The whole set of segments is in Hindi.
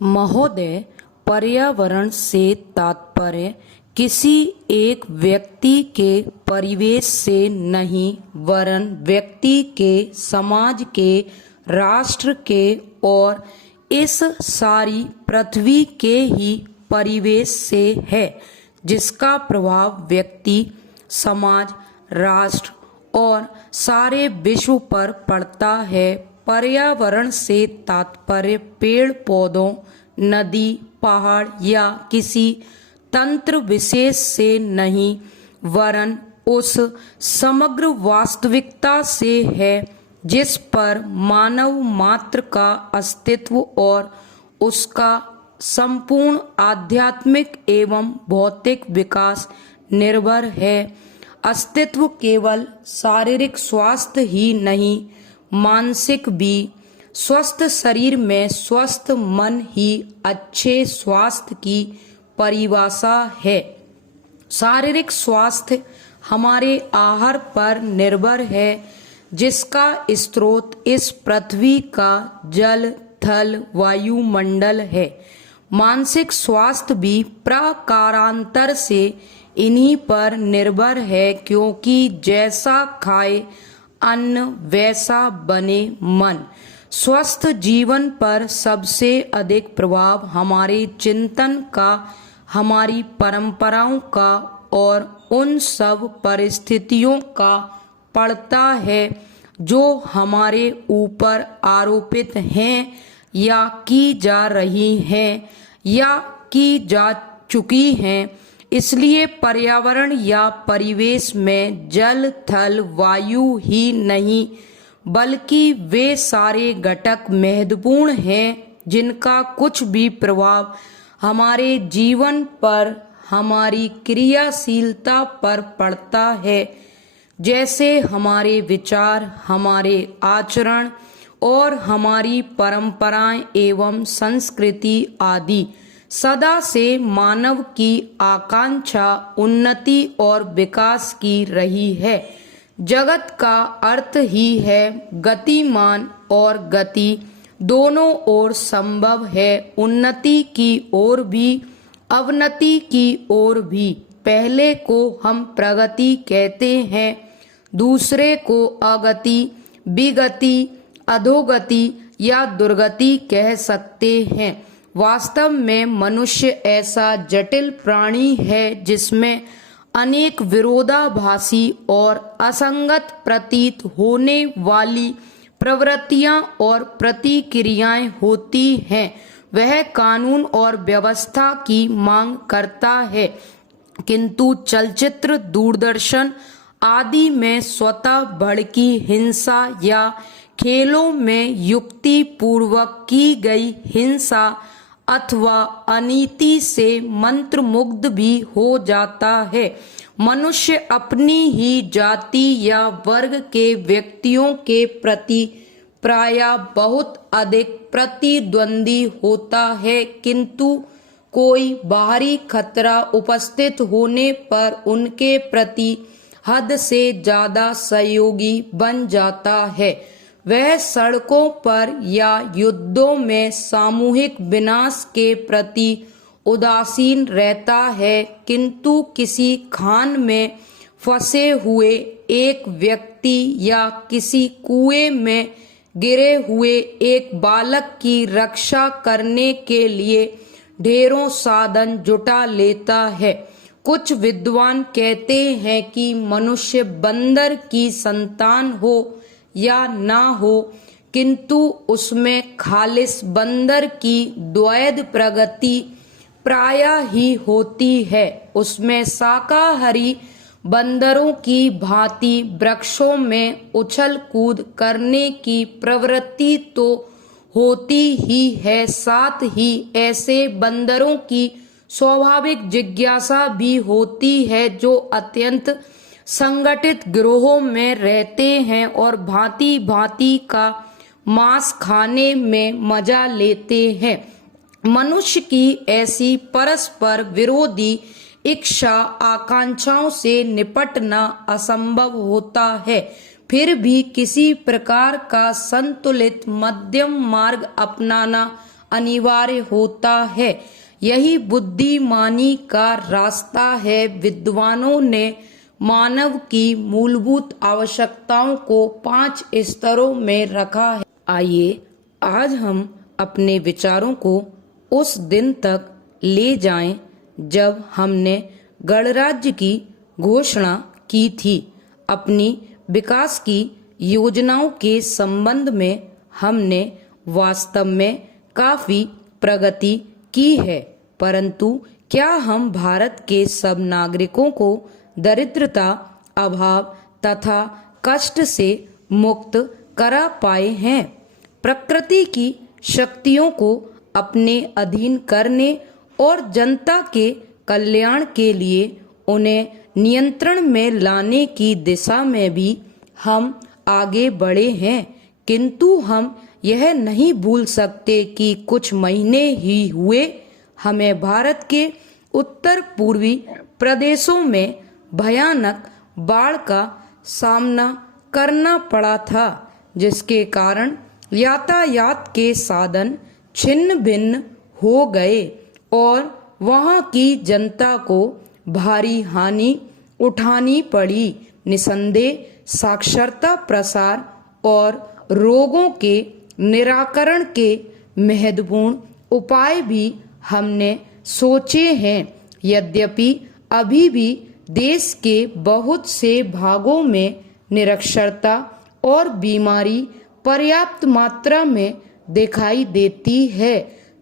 महोदय, पर्यावरण से तात्पर्य किसी एक व्यक्ति के परिवेश से नहीं वरन व्यक्ति के, समाज के, राष्ट्र के और इस सारी पृथ्वी के ही परिवेश से है, जिसका प्रभाव व्यक्ति, समाज, राष्ट्र और सारे विश्व पर पड़ता है। पर्यावरण से तात्पर्य पेड़ पौधों, नदी, पहाड़ या किसी तंत्र विशेष से नहीं वरन उस समग्र वास्तविकता से है जिस पर मानव मात्र का अस्तित्व और उसका संपूर्ण आध्यात्मिक एवं भौतिक विकास निर्भर है। अस्तित्व केवल शारीरिक स्वास्थ्य ही नहीं, मानसिक भी। स्वस्थ शरीर में स्वस्थ मन ही अच्छे स्वास्थ्य की परिभाषा है। शारीरिक स्वास्थ्य हमारे आहार पर निर्भर है, जिसका स्रोत इस पृथ्वी का जल, थल, वायुमंडल है। मानसिक स्वास्थ्य भी प्रकारांतर से इन्हीं पर निर्भर है, क्योंकि जैसा खाए अन्न वैसा बने मन। स्वस्थ जीवन पर सबसे अधिक प्रभाव हमारे चिंतन का, हमारी परंपराओं का और उन सब परिस्थितियों का पड़ता है जो हमारे ऊपर आरोपित हैं या की जा रही हैं या की जा चुकी हैं। इसलिए पर्यावरण या परिवेश में जल, थल, वायु ही नहीं बल्कि वे सारे घटक महत्वपूर्ण हैं जिनका कुछ भी प्रभाव हमारे जीवन पर, हमारी क्रियाशीलता पर पड़ता है, जैसे हमारे विचार, हमारे आचरण और हमारी परंपराएं एवं संस्कृति आदि। सदा से मानव की आकांक्षा उन्नति और विकास की रही है। जगत का अर्थ ही है गतिमान, और गति दोनों ओर संभव है, उन्नति की ओर भी, अवनति की ओर भी। पहले को हम प्रगति कहते हैं, दूसरे को अगति, विगति, अधोगति या दुर्गति कह सकते हैं। वास्तव में मनुष्य ऐसा जटिल प्राणी है जिसमें अनेक विरोधाभासी और असंगत प्रतीत होने वाली प्रवृत्तियां और प्रतिक्रियाएं होती हैं। वह कानून और व्यवस्था की मांग करता है, किंतु चलचित्र, दूरदर्शन आदि में स्वतः भड़की हिंसा या खेलों में युक्ति पूर्वक की गई हिंसा अथवा अनीति से मंत्रमुग्ध भी हो जाता है। मनुष्य अपनी ही जाति या वर्ग के व्यक्तियों के प्रति प्रायः बहुत अधिक प्रतिद्वंदी होता है, किंतु कोई बाहरी खतरा उपस्थित होने पर उनके प्रति हद से ज्यादा सहयोगी बन जाता है। वह सड़कों पर या युद्धों में सामूहिक विनाश के प्रति उदासीन रहता है, किंतु किसी खान में फंसे हुए एक व्यक्ति या किसी कुएं में गिरे हुए एक बालक की रक्षा करने के लिए ढेरों साधन जुटा लेता है। कुछ विद्वान कहते हैं कि मनुष्य बंदर की संतान हो या ना हो, किंतु उसमें खालिस बंदर की द्वैध प्रगति प्रायः ही होती है। उसमें शाकाहारी बंदरों की भांति वृक्षों में उछल कूद करने की प्रवृत्ति तो होती ही है, साथ ही ऐसे बंदरों की स्वाभाविक जिज्ञासा भी होती है जो अत्यंत संगठित गिरोहों में रहते हैं और भांति भांति का मांस खाने में मजा लेते हैं। मनुष्य की ऐसी परस्पर विरोधी इच्छा आकांक्षाओं से निपटना असंभव होता है। फिर भी किसी प्रकार का संतुलित मध्यम मार्ग अपनाना अनिवार्य होता है। यही बुद्धिमानी का रास्ता है। विद्वानों ने मानव की मूलभूत आवश्यकताओं को 5 स्तरों में रखा है। आइए आज हम अपने विचारों को उस दिन तक ले जाएं जब हमने गणराज्य की घोषणा की थी। अपनी विकास की योजनाओं के संबंध में हमने वास्तव में काफी प्रगति की है, परंतु क्या हम भारत के सब नागरिकों को दरिद्रता, अभाव तथा कष्ट से मुक्त करा पाए हैं? प्रकृति की शक्तियों को अपने अधीन करने और जनता के कल्याण के लिए उन्हें नियंत्रण में लाने की दिशा में भी हम आगे बढ़े हैं, किंतु हम यह नहीं भूल सकते कि कुछ महीने ही हुए हमें भारत के उत्तर पूर्वी प्रदेशों में भयानक बाढ़ का सामना करना पड़ा था, जिसके कारण यातायात के साधन छिन्न भिन्न हो गए और वहां की जनता को भारी हानि उठानी पड़ी। निसंदेह साक्षरता प्रसार और रोगों के निराकरण के महत्वपूर्ण उपाय भी हमने सोचे हैं। यद्यपि अभी भी देश के बहुत से भागों में निरक्षरता और बीमारी पर्याप्त मात्रा में दिखाई देती है।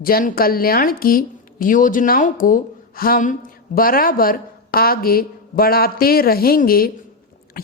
जन कल्याण की योजनाओं को हम बराबर आगे बढ़ाते रहेंगे,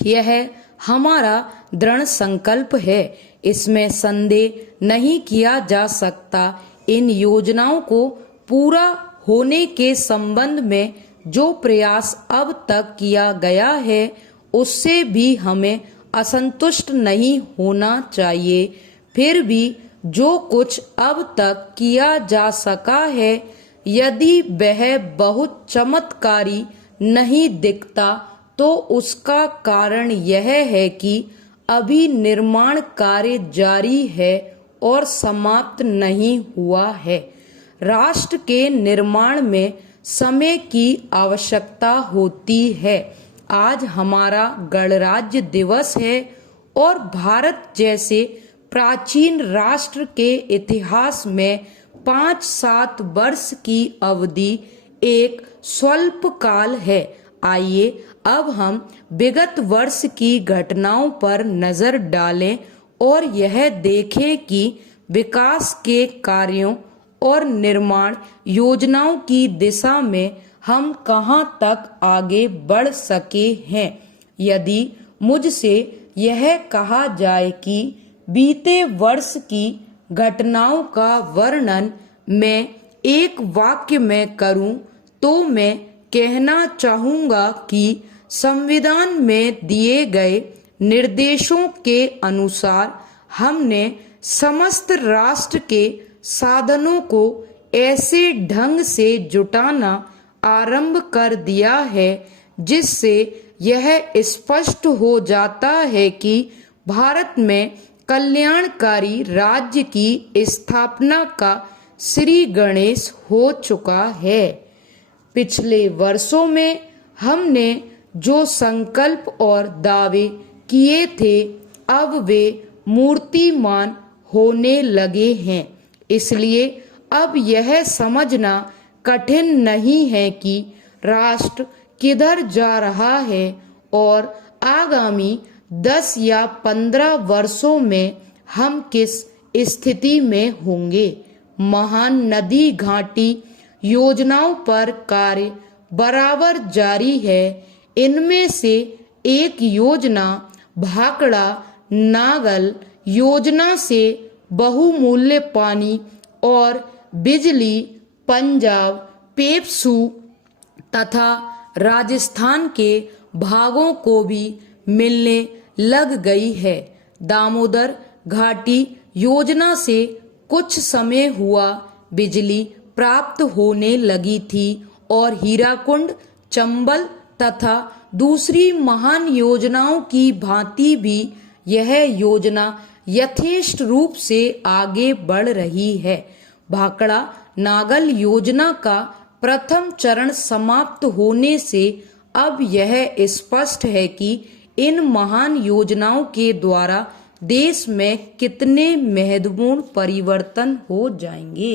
यह हमारा दृढ़ संकल्प है। इसमें संदेह नहीं किया जा सकता। इन योजनाओं को पूरा होने के संबंध में जो प्रयास अब तक किया गया है, उससे भी हमें असंतुष्ट नहीं होना चाहिए। फिर भी जो कुछ अब तक किया जा सका है, यदि वह बहुत चमत्कारी नहीं दिखता तो उसका कारण यह है कि अभी निर्माण कार्य जारी है और समाप्त नहीं हुआ है। राष्ट्र के निर्माण में समय की आवश्यकता होती है। आज हमारा गणराज्य दिवस है और भारत जैसे प्राचीन राष्ट्र के इतिहास में 5-7 वर्ष की अवधि एक स्वल्प काल है। आइए अब हम विगत वर्ष की घटनाओं पर नजर डालें और यह देखें कि विकास के कार्यों और निर्माण योजनाओं की दिशा में हम कहां तक आगे बढ़ सके हैं। यदि मुझसे यह कहा जाए कि बीते वर्ष की घटनाओं का वर्णन मैं एक वाक्य में करूं, तो मैं कहना चाहूंगा कि संविधान में दिए गए निर्देशों के अनुसार हमने समस्त राष्ट्र के साधनों को ऐसे ढंग से जुटाना आरंभ कर दिया है जिससे यह स्पष्ट हो जाता है कि भारत में कल्याणकारी राज्य की स्थापना का श्री गणेश हो चुका है। पिछले वर्षों में हमने जो संकल्प और दावे किए थे, अब वे मूर्तिमान होने लगे हैं। इसलिए अब यह समझना कठिन नहीं है कि राष्ट्र किधर जा रहा है और आगामी 10 या 15 वर्षों में हम किस स्थिति में होंगे। महान नदी घाटी योजनाओं पर कार्य बराबर जारी है। इनमें से एक योजना भाखड़ा नागल योजना से बहुमूल्य पानी और बिजली पंजाब, पेप्सू तथा राजस्थान के भागों को भी मिलने लग गई है। दामोदर घाटी योजना से कुछ समय हुआ बिजली प्राप्त होने लगी थी और हीराकुंड, चंबल तथा दूसरी महान योजनाओं की भांति भी यह योजना यथेष्ट रूप से आगे बढ़ रही है। भाखड़ा नागल योजना का प्रथम चरण समाप्त होने से अब यह स्पष्ट है कि इन महान योजनाओं के द्वारा देश में कितने महत्वपूर्ण परिवर्तन हो जाएंगे।